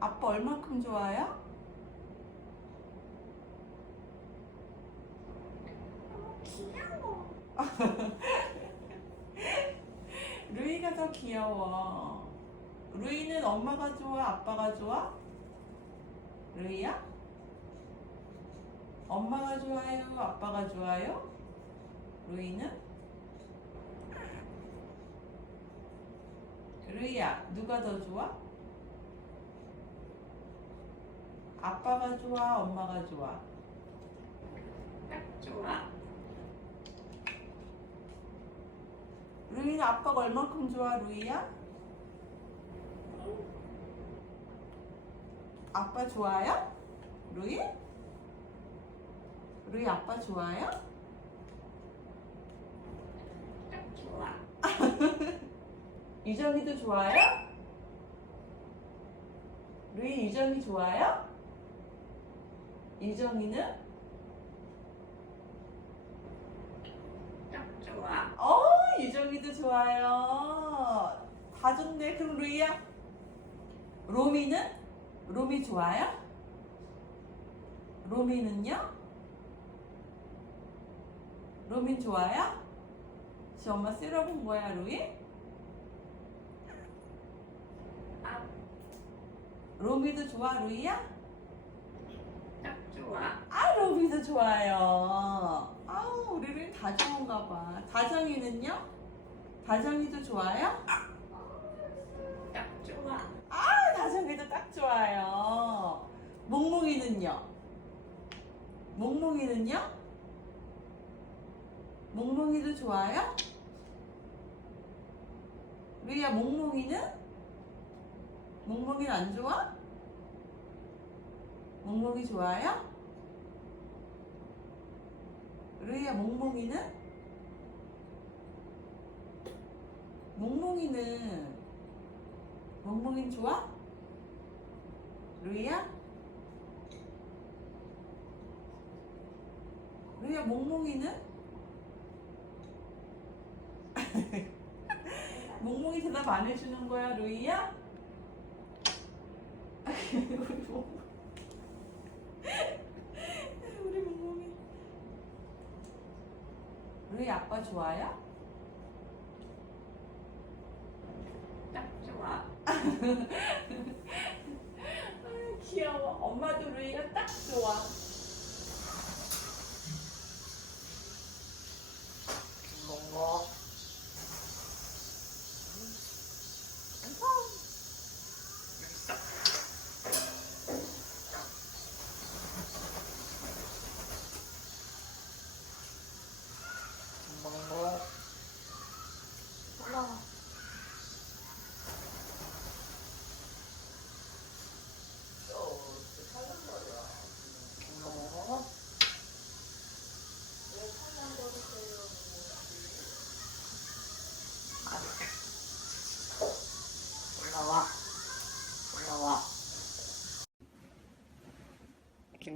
아빠 얼만큼 좋아요? 귀여워. 루이가 더 귀여워. 루이는 엄마가 좋아, 아빠가 좋아? 루이야? 엄마가 좋아요, 아빠가 좋아요? 루이는? 루이야, 누가 더 좋아? 아빠가 좋아, 엄마가 좋아? 딱 좋아. 루이는 아빠가 얼만큼 좋아, 루이야? 아빠 좋아요? 루이? 루이 아빠 좋아요? 딱 좋아. 유정이도 좋아요? 루이 유정이 좋아요? 유정이는? 딱 좋아. 어 유정이도 좋아요 다 좋네 그럼 루이야 로미는? 로미 좋아요? 로미는요? 로미 좋아요? 지 엄마 쓸어본 거야 루이? 아, 로미도 좋아 루이야? 딱 좋아. 아 로미도 좋아요 아우 우리 루이 다 좋은가 봐 다정이는요? 다정이도 좋아요? 딱 좋아. 아, 다정이도 딱 좋아요. 몽몽이는요? 몽몽이는요? 몽몽이도 좋아요? 루이야, 몽몽이는? 몽몽이는 안 좋아? 몽몽이 좋아요? 루이야, 몽몽이는? 몽몽이는 몽몽이 좋아? 루이야? 루이야 몽몽이는? 몽몽이 대답 안 해주는 거야 루이야 우리 몽몽이 루이 아빠 좋아요? 딱 좋아.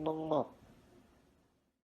mong một